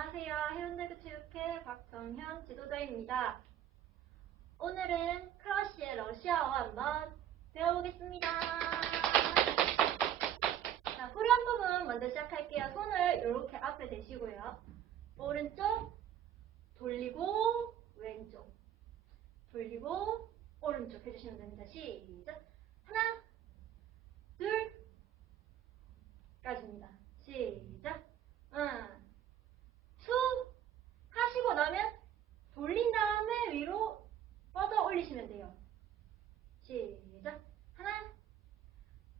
안녕하세요. 해운대구 체육회 박정현 지도자입니다. 오늘은 크러쉬의 러시아어 한번 배워보겠습니다. 자, 후렴 부분 먼저 시작할게요. 손을 이렇게 앞에 대시고요. 오른쪽, 돌리고, 왼쪽. 돌리고, 오른쪽 해주시면 됩니다. 시작. 하나, 둘, 까지입니다. 시작. 응. 투 하시고 나면 돌린 다음에 위로 뻗어 올리시면 돼요. 시작. 하나,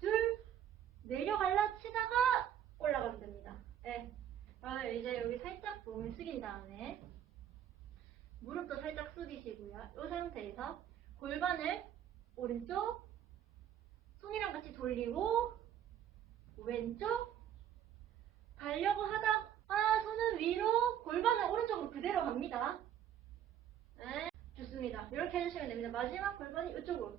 둘, 내려갈라 치다가 올라가면 됩니다. 네. 그러면 이제 여기 살짝 몸을 숙인 다음에 무릎도 살짝 숙이시고요. 이 상태에서 골반을 오른쪽, 손이랑 같이 돌리고 왼쪽 가려고 하다 아 손은 위로 골반은 오른쪽으로 그대로 갑니다. 네, 좋습니다. 이렇게 해주시면 됩니다. 마지막 골반이 이쪽으로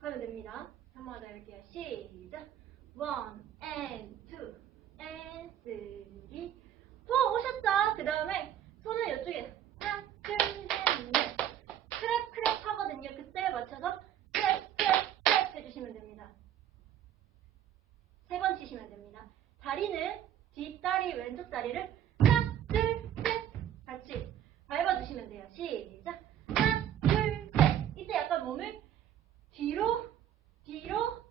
가면 됩니다. 한번 더 해볼게요. 시작. One and two and three four 오셨죠? 그 다음에 손은 이쪽에 하나 둘 셋 넷 크랩 크랩 하거든요. 그때에 맞춰서 크랩 크랩 크랩 해주시면 됩니다. 세 번 치시면 됩니다. 다리는 뒷다리, 왼쪽 다리를 하나, 둘, 셋 같이 밟아주시면 돼요. 시작. 하나, 둘, 셋. 이때 약간 몸을 뒤로, 뒤로,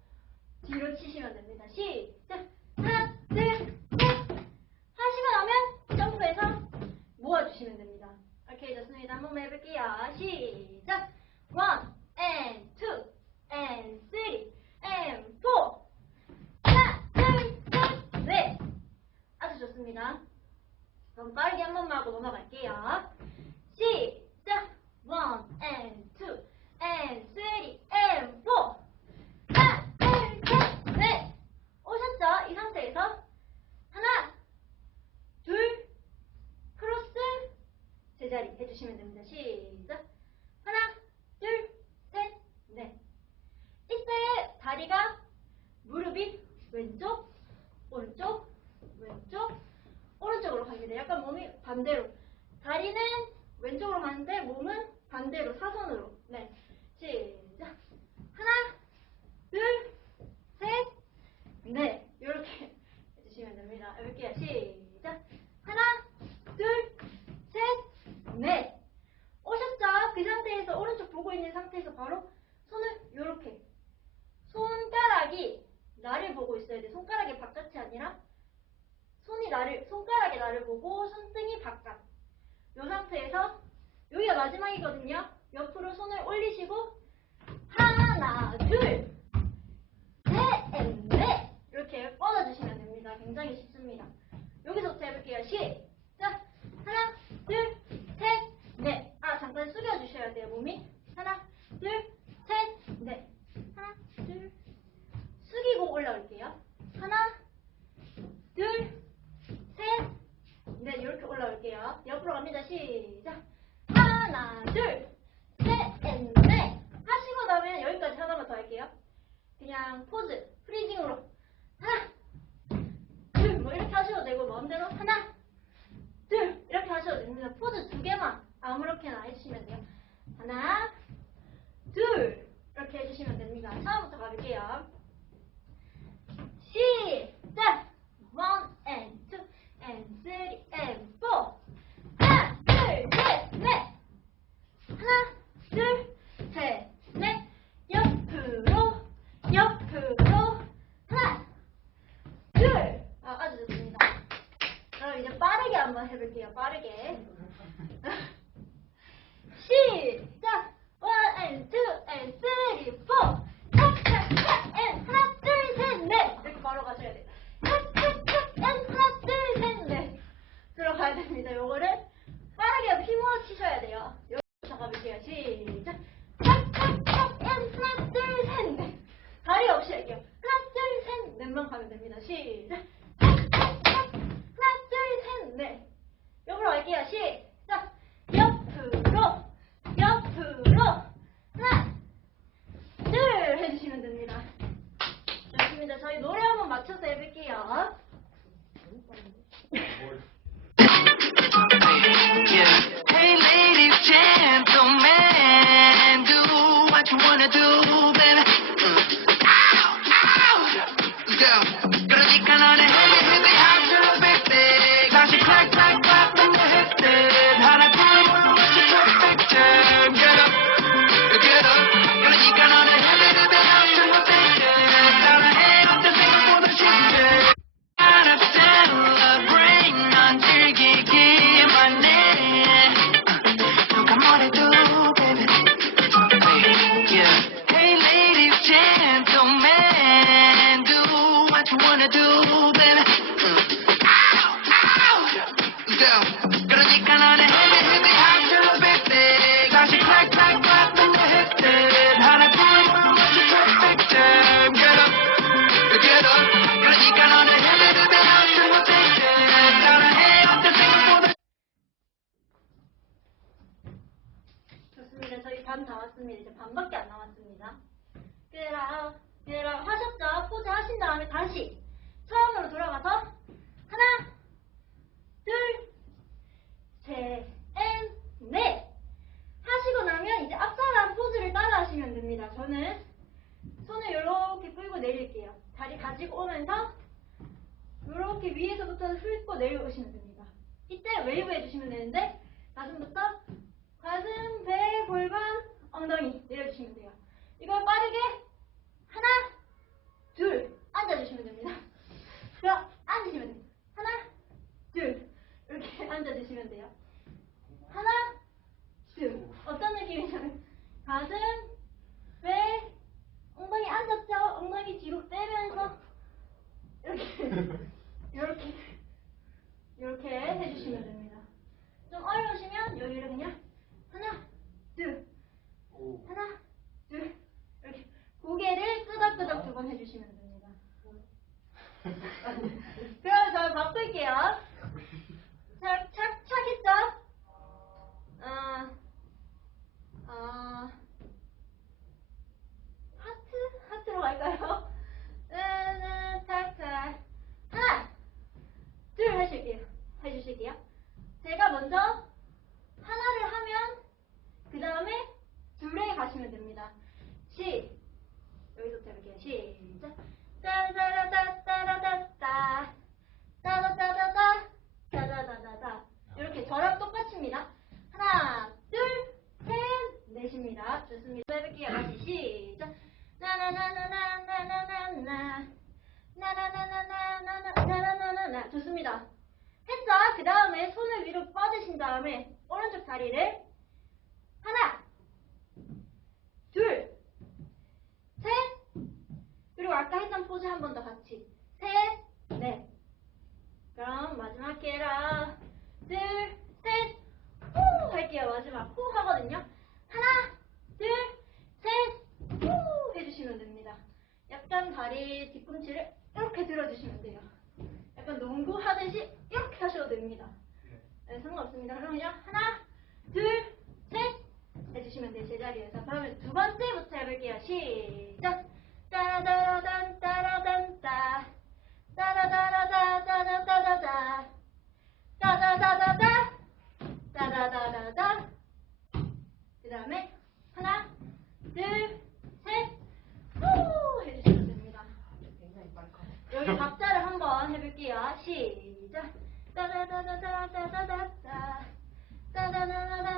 뒤로 치시면 됩니다. 시작. 하나, 둘, 셋. 하시고 나면 점프해서 모아주시면 됩니다. 오케이, 좋습니다. 한 번만 해볼게요. 시작. One, and two, and three, and four. 하나, 둘, 셋, 넷. 아주 좋습니다. 그럼 빠르게 한 번만 하고 넘어갈게요. 시작! One, and two, and three, and four. 하나, 둘, 셋, 넷. 오셨죠? 이 상태에서 하나, 둘, 크로스, 제자리 해주시면 됩니다. 시작! 하나, 둘, 셋, 넷. 이때 다리가 무릎이 왼쪽, 오른쪽, 왼쪽, 오른쪽으로 갑니다. 약간 몸이 반대로. 다리는 왼쪽으로 가는데 몸은 반대로, 사선으로. 네. 시작. 하나, 둘, 셋, 넷. 이렇게 해주시면 됩니다. 해볼게요. 시작. 하나, 둘, 셋, 넷. 오셨죠? 그 상태에서 오른쪽 보고 있는 상태에서 바로 손을 이렇게 손가락이 나를 보고 있어야 돼. 손가락이 바깥이 아니라 손이 나를 손가락이 나를 보고 손등이 바깥. 이 상태에서 여기가 마지막이거든요. 옆으로 손을 올리시고 하나, 둘, 셋, 넷 이렇게 뻗어주시면 됩니다. 굉장히 쉽습니다. 여기서부터 해볼게요. 시작. 하나, 둘, 셋, 넷. 아 잠깐 숙여주셔야 돼요. 몸이 하나, 둘, 셋, 넷. 하나, 둘, 숙이고 올라올게요. 하나, 둘, 셋, 넷. 이렇게 올라올게요. 옆으로 갑니다. 시작. 하나, 둘, 셋, 넷. 하시고 나면 여기까지 하나만 더 할게요. 그냥 포즈, 프리징으로. 하나, 둘, 뭐 이렇게 하셔도 되고, 마음대로 하나, 둘, 이렇게 하셔도 됩니다. 포즈 두 개만 아무렇게나 해주시면 돼요. 하나, 둘, 이렇게 해주시면 됩니다. 처음부터 가볼게요. 시작! One and two and three and four. 하나, 둘, 셋, 넷. 하나, 둘, 셋, 넷. 옆으로, 옆으로. 하나, 둘. 아, 아주 좋습니다. 그럼 이제 빠르게 한번 해볼게요. 빠르게. down. 가지고 오면서 이렇게 위에서부터 훑고 내려오시면 됩니다. 이때 웨이브 해주시면 되는데 가슴부터 가슴, 배, 골반, 엉덩이 내려주시면 돼요. 이걸 빠르게 하나, 둘 앉아주시면 됩니다. 그럼 앉으시면 됩니다. 하나, 둘 이렇게 앉아주시면 돼요. 하나, 둘 어떤 느낌이냐면 가슴, 배, 엉덩이 앉았죠? 엉덩이 뒤로 빼면서 이렇게 이렇게 해주시면 됩니다. 좀 어려우시면 여기를 그냥 하나, 둘, 오. 하나, 둘 이렇게 고개를 끄덕끄덕 두 번 해주시면 됩니다. 그럼 저 바꿀게요. 착, 착, 착했죠? 아, 아, 하트? 하트로 갈까요? 네, 착, 착. 하나, 둘 하실게요. 해주실게요. 제가 먼저 하나를 하면 그 다음에 둘에 가시면 됩니다. 시 여기서부터 이렇게 시작. 따라따라따따라따따 따다따다다 따다다다다 이렇게 저랑 똑같습니다. 하나, 둘, 셋, 넷입니다. 좋습니다. 해볼게요. 다시 시작. 나나나나나나나나나 나나나나나나나나나나 좋습니다. 했죠? 그 다음에 손을 위로 뻗으신 다음에 오른쪽 다리를 하나, 둘, 셋, 그리고 아까 포즈 한 번 더 같이 셋, 넷. 그럼 마지막 게라 둘, 셋, 후 할게요. 마지막 후 하거든요. 하나, 둘, 셋, 후 해주시면 됩니다. 약간 다리 뒤꿈치를 이렇게 들어주시면 돼요. 약간 농구 하듯이 이렇게 하셔도 됩니다. 네, 상관없습니다. 그럼 그냥 하나, 둘, 셋 해주시면 돼요. 제자리에서. 그러면 두 번째부터 해볼게요. 시작. 따라다 따다다다다. 따다다다다. 그 다음에 하나 둘셋. 후! 해주시면 됩니다. 여기 박자를 한번 해볼게요. 시작. 따다다다다다다다. 따다다다다.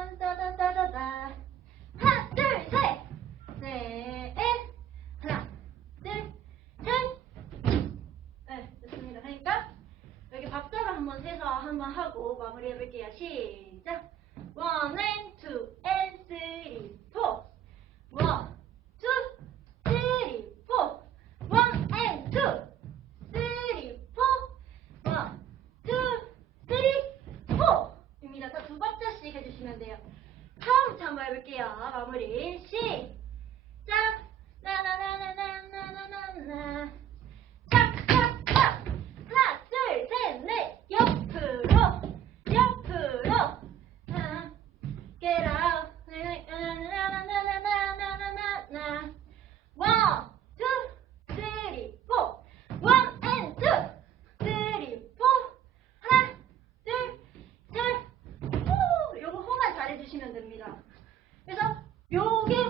그래서 요게